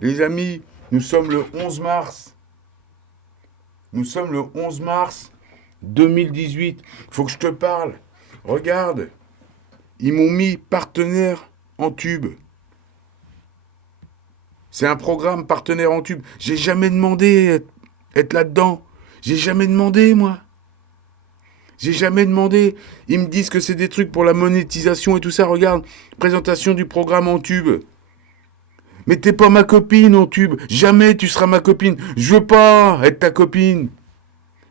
Les amis, nous sommes le 11 mars. Nous sommes le 11 mars 2018. Faut que je te parle. Regarde, ils m'ont mis partenaire en tube. C'est un programme partenaire en tube. J'ai jamais demandé être là-dedans. J'ai jamais demandé, moi. J'ai jamais demandé. Ils me disent que c'est des trucs pour la monétisation et tout ça. Regarde, présentation du programme en tube. Mais t'es pas ma copine en tube. Jamais tu seras ma copine. Je veux pas être ta copine.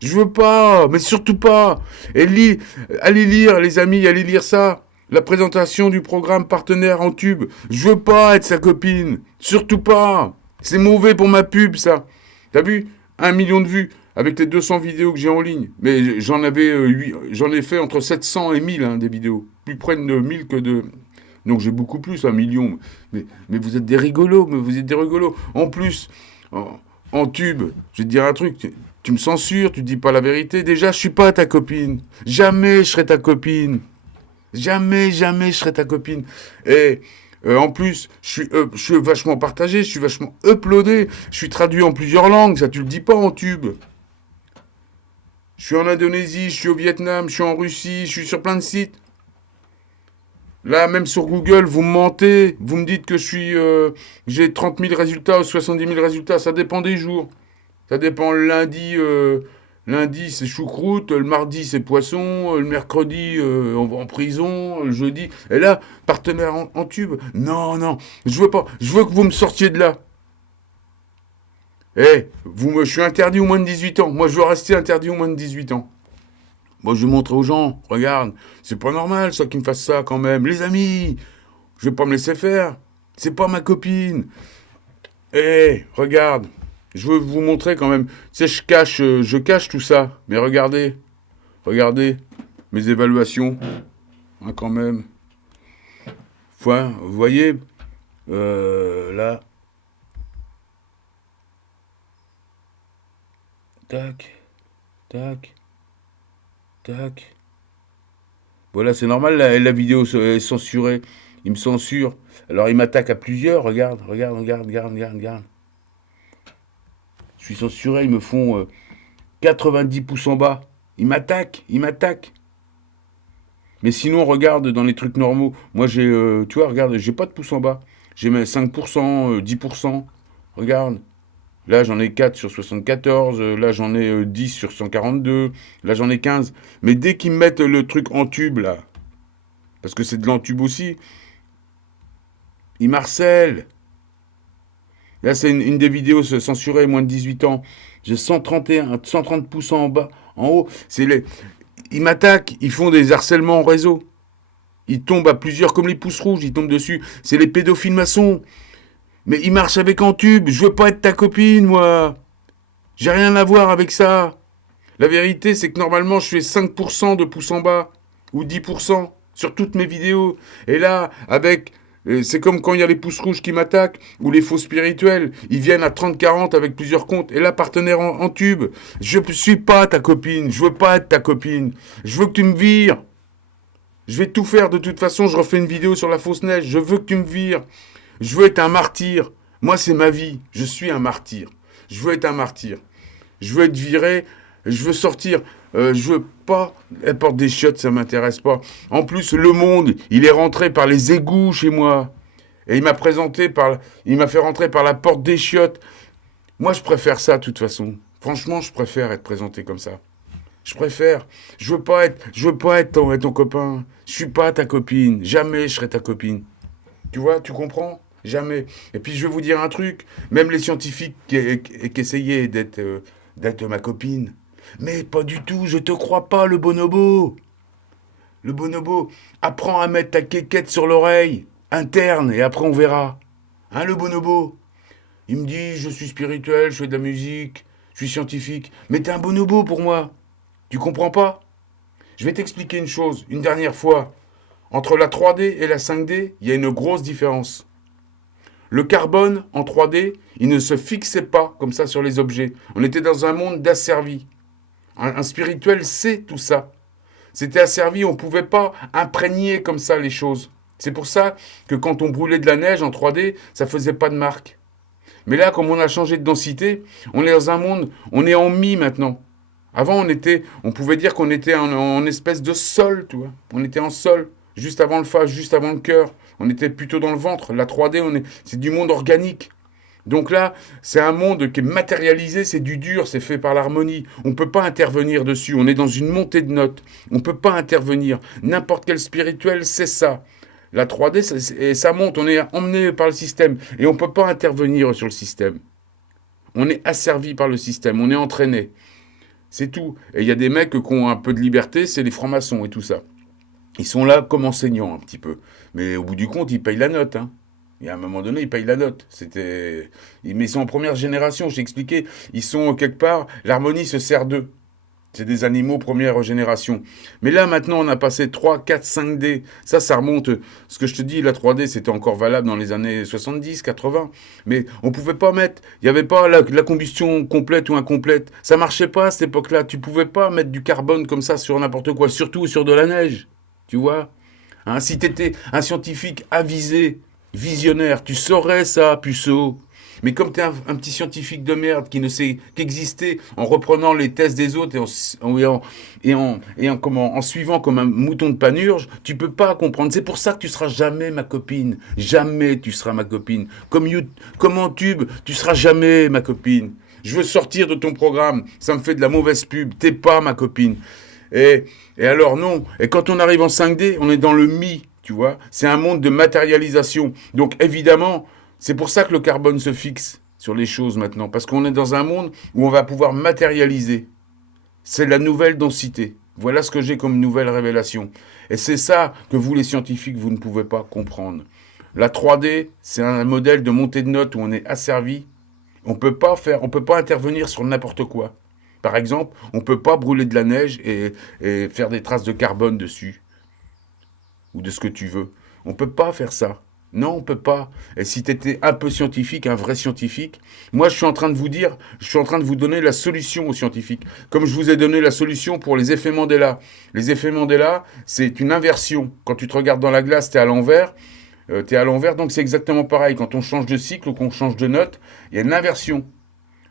Je veux pas, mais surtout pas. Et allez lire, les amis, allez lire ça. La présentation du programme partenaire en tube. Je veux pas être sa copine. Surtout pas. C'est mauvais pour ma pub, ça. T'as vu? 1 million de vues avec les 200 vidéos que j'ai en ligne. Mais j'en ai fait entre 700 et 1000 des vidéos. Plus près de 1000 que de... Donc j'ai beaucoup plus, 1 million. Mais vous êtes des rigolos, mais vous êtes des rigolos. En plus, en tube, je vais te dire un truc. Tu me censures, tu dis pas la vérité. Déjà, je suis pas ta copine. Jamais je serai ta copine. Jamais, jamais je serai ta copine. Et en plus, je suis vachement partagé, je suis vachement uploadé. Je suis traduit en plusieurs langues, ça tu le dis pas en tube. Je suis en Indonésie, je suis au Vietnam, je suis en Russie, je suis sur plein de sites. Là, même sur Google, vous me mentez. Vous me dites que j'ai 30 000 résultats ou 70 000 résultats. Ça dépend des jours. Ça dépend. Lundi c'est choucroute. Le mardi, c'est poisson. Le mercredi, en prison. Le jeudi. Et là, partenaire en tube. Non, non. Je veux pas. Je veux que vous me sortiez de là. Je suis interdit aux moins de 18 ans. Moi, je veux rester interdit aux moins de 18 ans. Moi, je vais montrer aux gens, regarde, c'est pas normal, ça, qu'ils me fassent ça quand même. Les amis, je vais pas me laisser faire. C'est pas ma copine. Regarde, je veux vous montrer quand même. Tu sais, je cache tout ça. Mais regardez, mes évaluations, quand même. Vous voyez, là, tac, tac, tac. Voilà, c'est normal, la vidéo est censurée. Il me censure. Alors, il m'attaque à plusieurs. Regarde. Je suis censuré, ils me font 90 pouces en bas. Ils m'attaquent. Mais sinon, regarde dans les trucs normaux. Moi, tu vois, regarde, j'ai pas de pouces en bas. J'ai mes 5%, 10%. Regarde. Là, j'en ai 4 sur 74. Là, j'en ai 10 sur 142. Là, j'en ai 15. Mais dès qu'ils me mettent le truc en tube, là, parce que c'est de l'entube aussi, ils m'harcèlent. Là, c'est une des vidéos censurées, moins de 18 ans. J'ai 130 pouces en bas, en haut. Ils m'attaquent, ils font des harcèlements en réseau. Ils tombent à plusieurs, comme les pouces rouges, ils tombent dessus. C'est les pédophiles maçons. Mais ils marchent avec en tube. Je veux pas être ta copine, moi. J'ai rien à voir avec ça. La vérité, c'est que normalement, je fais 5% de pouces en bas. Ou 10% sur toutes mes vidéos. Et là, c'est comme quand il y a les pouces rouges qui m'attaquent, ou les faux spirituels. Ils viennent à 30-40 avec plusieurs comptes. Et là, partenaire en tube. Je ne suis pas ta copine. Je veux pas être ta copine. Je veux que tu me vires. Je vais tout faire de toute façon. Je refais une vidéo sur la fausse neige. Je veux que tu me vires. Je veux être un martyr. Moi, c'est ma vie. Je suis un martyr. Je veux être un martyr. Je veux être viré. Je veux sortir. Je veux pas. Elle porte des chiottes, ça m'intéresse pas. En plus, le monde, il est rentré par les égouts chez moi. Et il m'a fait rentrer par la porte des chiottes. Moi, je préfère ça, de toute façon. Franchement, je préfère être présenté comme ça. Je préfère. Je veux pas être ton copain. Je suis pas ta copine. Jamais je serai ta copine. Tu vois, tu comprends? Jamais. Et puis, je vais vous dire un truc. Même les scientifiques qui essayaient d'être ma copine. Mais pas du tout, je te crois pas, le bonobo. Le bonobo, apprends à mettre ta quéquette sur l'oreille, interne, et après on verra. Hein, le bonobo? Il me dit, je suis spirituel, je fais de la musique, je suis scientifique. Mais t'es un bonobo pour moi. Tu comprends pas? Je vais t'expliquer une chose, une dernière fois. Entre la 3D et la 5D, il y a une grosse différence. Le carbone, en 3D, il ne se fixait pas comme ça sur les objets. On était dans un monde d'asservi. Un spirituel sait tout ça. C'était asservi, on ne pouvait pas imprégner comme ça les choses. C'est pour ça que quand on brûlait de la neige en 3D, ça faisait pas de marque. Mais là, comme on a changé de densité, on est dans un monde, on est en mi maintenant. Avant, on pouvait dire qu'on était en espèce de sol, tu vois. On était en sol, juste avant le fa, juste avant le cœur. On était plutôt dans le ventre. La 3D, c'est du monde organique. Donc là, c'est un monde qui est matérialisé, c'est du dur, c'est fait par l'harmonie. On ne peut pas intervenir dessus, on est dans une montée de notes. On ne peut pas intervenir. N'importe quel spirituel, c'est ça. La 3D, ça monte, on est emmené par le système. Et on ne peut pas intervenir sur le système. On est asservi par le système, on est entraîné. C'est tout. Et il y a des mecs qui ont un peu de liberté, c'est les francs-maçons et tout ça. Ils sont là comme enseignants un petit peu. Mais au bout du compte, ils payent la note, hein. Et à un moment donné, ils payent la note. Mais ils sont en première génération, j'ai expliqué. Ils sont quelque part, l'harmonie se sert d'eux. C'est des animaux première génération. Mais là, maintenant, on a passé 3, 4, 5D. Ça remonte. Ce que je te dis, la 3D, c'était encore valable dans les années 70, 80. Mais on pouvait pas mettre. Il n'y avait pas la combustion complète ou incomplète. Ça marchait pas à cette époque-là. Tu pouvais pas mettre du carbone comme ça sur n'importe quoi. Surtout sur de la neige. Tu vois, hein, si tu étais un scientifique avisé, visionnaire, tu saurais ça, puceau. Mais comme tu es un petit scientifique de merde qui ne sait qu'exister en reprenant les thèses des autres en suivant comme un mouton de panurge, tu peux pas comprendre. C'est pour ça que tu seras jamais ma copine. Jamais tu seras ma copine. Comme en tube, tu seras jamais ma copine. Je veux sortir de ton programme. Ça me fait de la mauvaise pub. T'es pas ma copine. Et alors non. Et quand on arrive en 5D, on est dans le mi, tu vois. C'est un monde de matérialisation. Donc évidemment, c'est pour ça que le carbone se fixe sur les choses maintenant. Parce qu'on est dans un monde où on va pouvoir matérialiser. C'est la nouvelle densité. Voilà ce que j'ai comme nouvelle révélation. Et c'est ça que vous, les scientifiques, vous ne pouvez pas comprendre. La 3D, c'est un modèle de montée de notes où on est asservi. On peut pas intervenir sur n'importe quoi. Par exemple, on ne peut pas brûler de la neige et faire des traces de carbone dessus. Ou de ce que tu veux. On ne peut pas faire ça. Non, on ne peut pas. Et si tu étais un peu scientifique, un vrai scientifique, moi je suis en train de vous donner la solution aux scientifiques. Comme je vous ai donné la solution pour les effets Mandela. Les effets Mandela, c'est une inversion. Quand tu te regardes dans la glace, tu es à l'envers. Donc c'est exactement pareil. Quand on change de cycle ou qu'on change de note, il y a une inversion.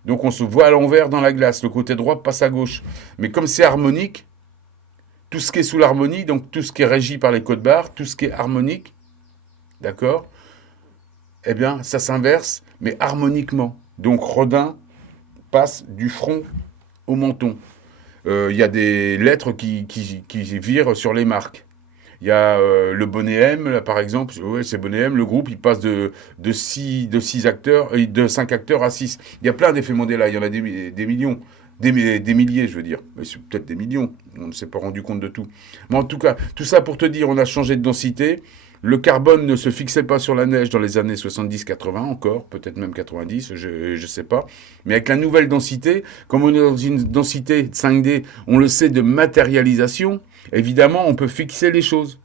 Donc on se voit à l'envers dans la glace, le côté droit passe à gauche. Mais comme c'est harmonique, tout ce qui est sous l'harmonie, donc tout ce qui est régi par les codes barres, tout ce qui est harmonique, d'accord, eh bien ça s'inverse, mais harmoniquement. Donc Rodin passe du front au menton. Il y a des lettres qui virent sur les marques. Il y a le bonnet M, là, par exemple, ouais, c'est bonnet M, le groupe, il passe de 5 acteurs à 6. Il y a plein d'effets Mandela, il y en a des millions, des milliers, je veux dire. Peut-être des millions, on ne s'est pas rendu compte de tout. Mais en tout cas, tout ça pour te dire, on a changé de densité. Le carbone ne se fixait pas sur la neige dans les années 70-80 encore, peut-être même 90, je ne sais pas. Mais avec la nouvelle densité, comme on est dans une densité 5D, on le sait, de matérialisation, évidemment, on peut fixer les choses.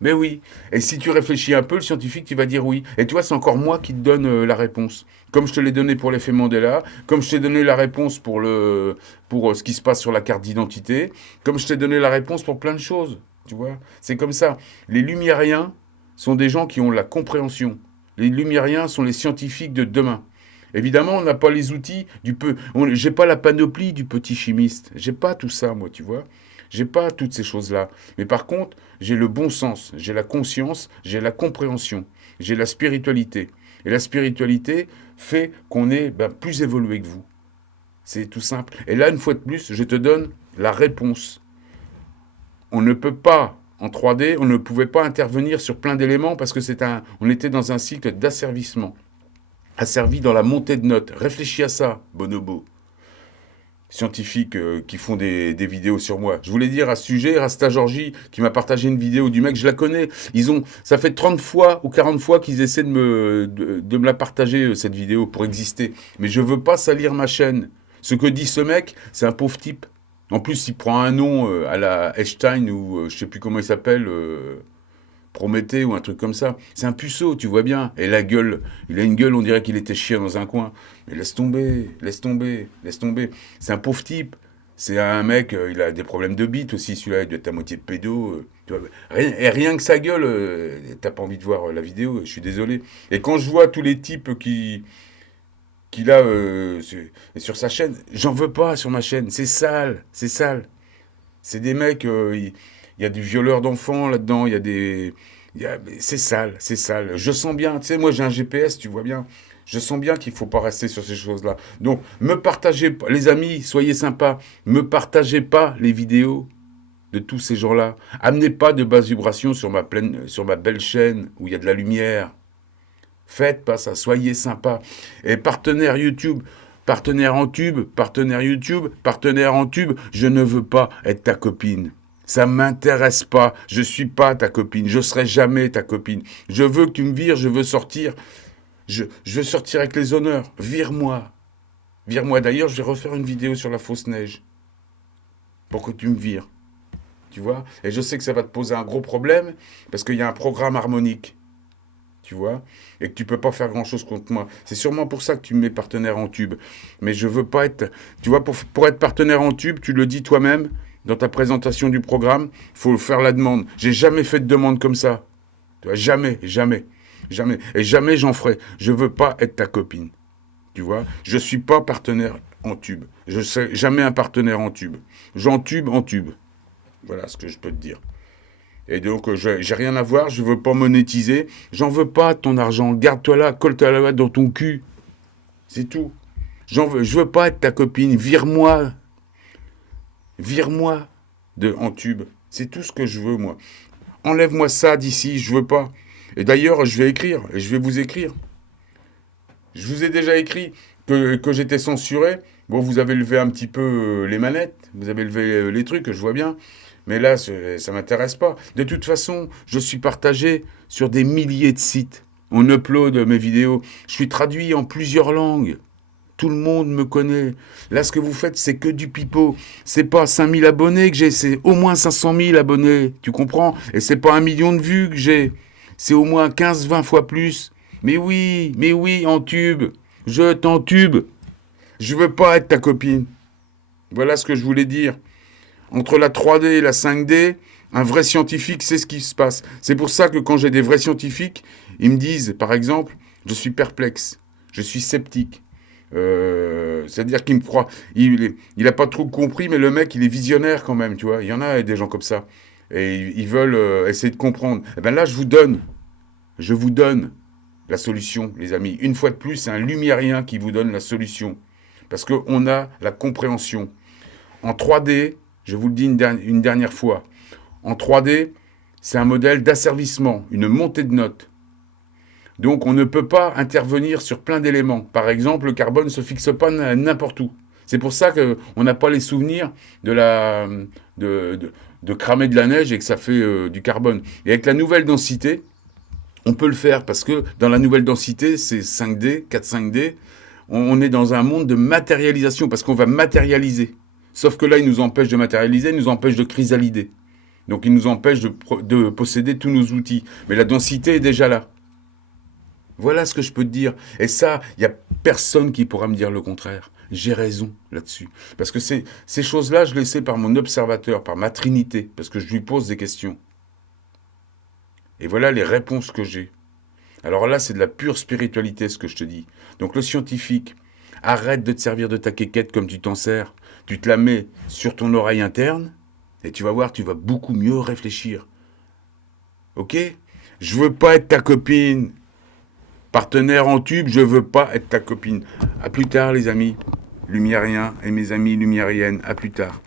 Mais oui. Et si tu réfléchis un peu, le scientifique, tu vas dire oui. Et tu vois, c'est encore moi qui te donne la réponse. Comme je te l'ai donné pour l'effet Mandela, comme je t'ai donné la réponse pour ce qui se passe sur la carte d'identité, comme je t'ai donné la réponse pour plein de choses. Tu vois, c'est comme ça. Les lumiériens sont des gens qui ont la compréhension. Les lumiériens sont les scientifiques de demain. Évidemment, on n'a pas les outils j'ai pas la panoplie du petit chimiste. J'ai pas tout ça, moi, tu vois. J'ai pas toutes ces choses-là. Mais par contre, j'ai le bon sens, j'ai la conscience, j'ai la compréhension, j'ai la spiritualité. Et la spiritualité fait qu'on est plus évolué que vous. C'est tout simple. Et là, une fois de plus, je te donne la réponse. On ne peut pas, en 3D, on ne pouvait pas intervenir sur plein d'éléments parce que on était dans un cycle d'asservissement. Asservi dans la montée de notes. Réfléchis à ça, bonobo. Scientifiques qui font des vidéos sur moi. Je voulais dire à ce sujet, Rasta Georgie, qui m'a partagé une vidéo du mec, je la connais. Ça fait 30 fois ou 40 fois qu'ils essaient de me la partager, cette vidéo, pour exister. Mais je veux pas salir ma chaîne. Ce que dit ce mec, c'est un pauvre type. En plus, il prend un nom à la Einstein ou je sais plus comment il s'appelle, Prométhée ou un truc comme ça. C'est un puceau, tu vois bien. Et la gueule, il a une gueule, on dirait qu'il était chien dans un coin. Mais laisse tomber, laisse tomber, laisse tomber. C'est un pauvre type. C'est un mec, il a des problèmes de bite aussi, celui-là, il doit être à moitié pédo. Tu vois. Et rien que sa gueule, t'as pas envie de voir la vidéo, je suis désolé. Et quand je vois tous les types qu'il a sur sa chaîne, j'en veux pas sur ma chaîne, c'est sale, c'est sale. C'est des mecs, il y a du violeur d'enfants là-dedans, il y a des... c'est sale, c'est sale. Je sens bien, tu sais, moi j'ai un GPS, tu vois bien. Je sens bien qu'il ne faut pas rester sur ces choses-là. Donc, me partagez pas, les amis, soyez sympas, me partagez pas les vidéos de tous ces gens-là. Amenez pas de basse vibration sur sur ma belle chaîne où il y a de la lumière. Faites pas ça, soyez sympas. Et partenaire YouTube, partenaire en tube, partenaire YouTube, partenaire en tube, je ne veux pas être ta copine. Ça m'intéresse pas, je suis pas ta copine, je serai jamais ta copine. Je veux que tu me vires, je veux sortir. Je veux sortir avec les honneurs. Vire-moi. Vire-moi. D'ailleurs, je vais refaire une vidéo sur la fausse neige. Pour que tu me vires. Tu vois? Et je sais que ça va te poser un gros problème. Parce qu'il y a un programme harmonique. Tu vois? Et que tu peux pas faire grand-chose contre moi. C'est sûrement pour ça que tu me mets partenaire en tube. Mais je veux pas être... Tu vois, pour être partenaire en tube, tu le dis toi-même, dans ta présentation du programme, il faut faire la demande. J'ai jamais fait de demande comme ça. Tu vois? Jamais, jamais. Jamais. Et jamais j'en ferai. Je veux pas être ta copine. Tu vois? Je suis pas partenaire en tube. Je serai jamais un partenaire en tube. J'entube en tube. Voilà ce que je peux te dire. Et donc, j'ai rien à voir. Je veux pas monétiser. J'en veux pas ton argent. Garde-toi là. Colle-toi là dans ton cul. C'est tout. Je veux pas être ta copine. Vire-moi. Vire-moi en tube. C'est tout ce que je veux, moi. Enlève-moi ça d'ici. Je veux pas. Et d'ailleurs, je vais écrire, et je vais vous écrire. Je vous ai déjà écrit que j'étais censuré. Bon, vous avez levé un petit peu les manettes, vous avez levé les trucs, je vois bien. Mais là, ça ne m'intéresse pas. De toute façon, je suis partagé sur des milliers de sites. On upload mes vidéos. Je suis traduit en plusieurs langues. Tout le monde me connaît. Là, ce que vous faites, c'est que du pipeau. C'est pas 5000 abonnés que j'ai, c'est au moins 500 000 abonnés. Tu comprends? Et c'est pas 1 million de vues que j'ai. C'est au moins 15-20 fois plus. Mais oui, en tube. Je t'entube. Je veux pas être ta copine. Voilà ce que je voulais dire. Entre la 3D et la 5D, un vrai scientifique sait ce qui se passe. C'est pour ça que quand j'ai des vrais scientifiques, ils me disent, par exemple, je suis perplexe, je suis sceptique. C'est-à-dire qu'il me croit. Il a pas trop compris, mais le mec, il est visionnaire quand même, tu vois. Il y en a des gens comme ça. Et ils veulent essayer de comprendre. Et bien là, je vous donne la solution, les amis. Une fois de plus, c'est un lumérien qui vous donne la solution. Parce qu'on a la compréhension. En 3D, je vous le dis une dernière fois, en 3D, c'est un modèle d'asservissement, une montée de notes. Donc on ne peut pas intervenir sur plein d'éléments. Par exemple, le carbone ne se fixe pas n'importe où. C'est pour ça qu'on n'a pas les souvenirs de cramer de la neige et que ça fait du carbone. Et avec la nouvelle densité, on peut le faire parce que dans la nouvelle densité, c'est 5D, 4-5D, on est dans un monde de matérialisation parce qu'on va matérialiser. Sauf que là, il nous empêche de matérialiser, il nous empêche de chrysalider. Donc il nous empêche de posséder tous nos outils. Mais la densité est déjà là. Voilà ce que je peux te dire. Et ça, il n'y a personne qui pourra me dire le contraire. J'ai raison là-dessus. Parce que ces choses-là, je les sais par mon observateur, par ma trinité, parce que je lui pose des questions. Et voilà les réponses que j'ai. Alors là, c'est de la pure spiritualité, ce que je te dis. Donc le scientifique, arrête de te servir de ta quéquette comme tu t'en sers. Tu te la mets sur ton oreille interne, et tu vas voir, tu vas beaucoup mieux réfléchir. Ok? Je veux pas être ta copine. Partenaire en tube, je veux pas être ta copine. À plus tard, les amis lumériens et mes amis lumériennes. À plus tard.